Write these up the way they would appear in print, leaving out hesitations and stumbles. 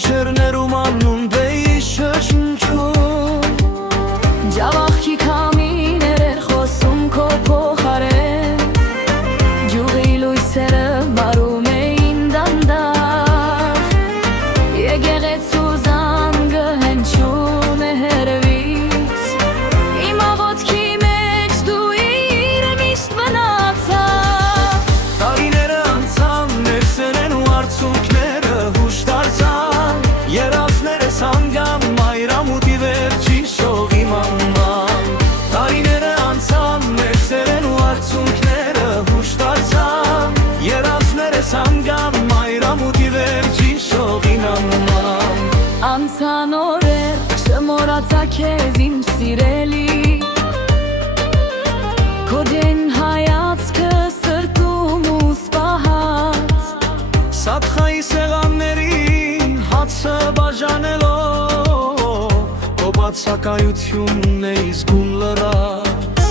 գիշերներում անուն բեի շշնջում Ջավախքի քամիներ էր խոսում քո փոխարեն Ջուղի լույսերը բարում էին դանդաղ Եկեղեցու զանգը հնչում է հեռվից Իմ աղոթքի մեջ դու իրը միշտ մնացած Տարիները անցան, ներսերեն ու արցունքները հուշ դարձան Երազներս հանգամ մայրամուտի վերջին շողի մանման Տարիները անցան, ներսերեն ու արցունքները հուշ դարձան Երազներս հանգամ մայրամուտի վերջին շողի մանման Անցան օրեր, չմոռացա քեզ իմ սիրելի Քո դեն հայացքը սրտում ու սպահած Սատխայի սեղաններին հացը բաժանելով Քո բացակայությունն է իսկուն լրած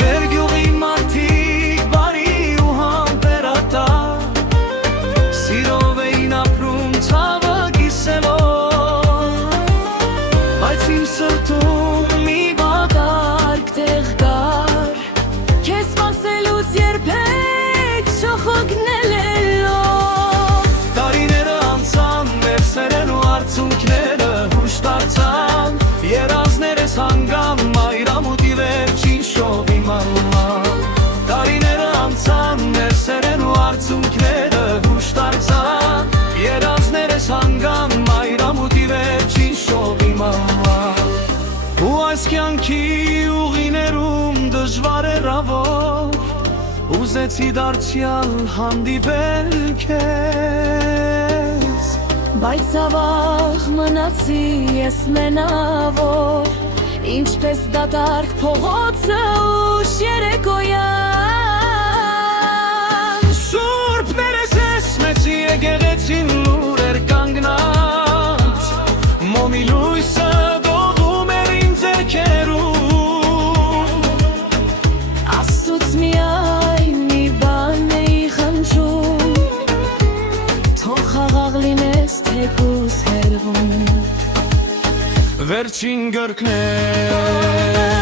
Մեր գյուղի մարդիկ բարի ու համբերատար Սիրով էին ապրում ցավը կիսելով Բայց իմ սրտում մի Դատարկ տեղ կար Քեզ սպասելուց երբեք շոխոգնել ելով Տարիները անցան, ներսերեն ու արցունքները հուշ դարձան Երազներս հանգամ մայրամուտի վերջին շողի մանման Տարիները անցան, ներսերեն ու արցունքները հուշ դարձան Երազներս հանգամ մայրամուտի վերջին շողի մանման Ու այս կյանքի ուղիներում դժվար է ռավոր Ուզեցի դարձյալ հանդիպել քեզ Բայց ավաղ մնացի ես մենավոր Ինչպես դատարկ փողոցը ուշ երեկոյան Սուրբներս ես մեծի եկեղեցին լուր էր կանգնած Մոմի լույսը դողում էր ինձ ձեռքերում Աստծուց միայն մի բան էի խնդրում Թող խաղաղ լինես թեկուզ հեռվում Վերջին գրկներ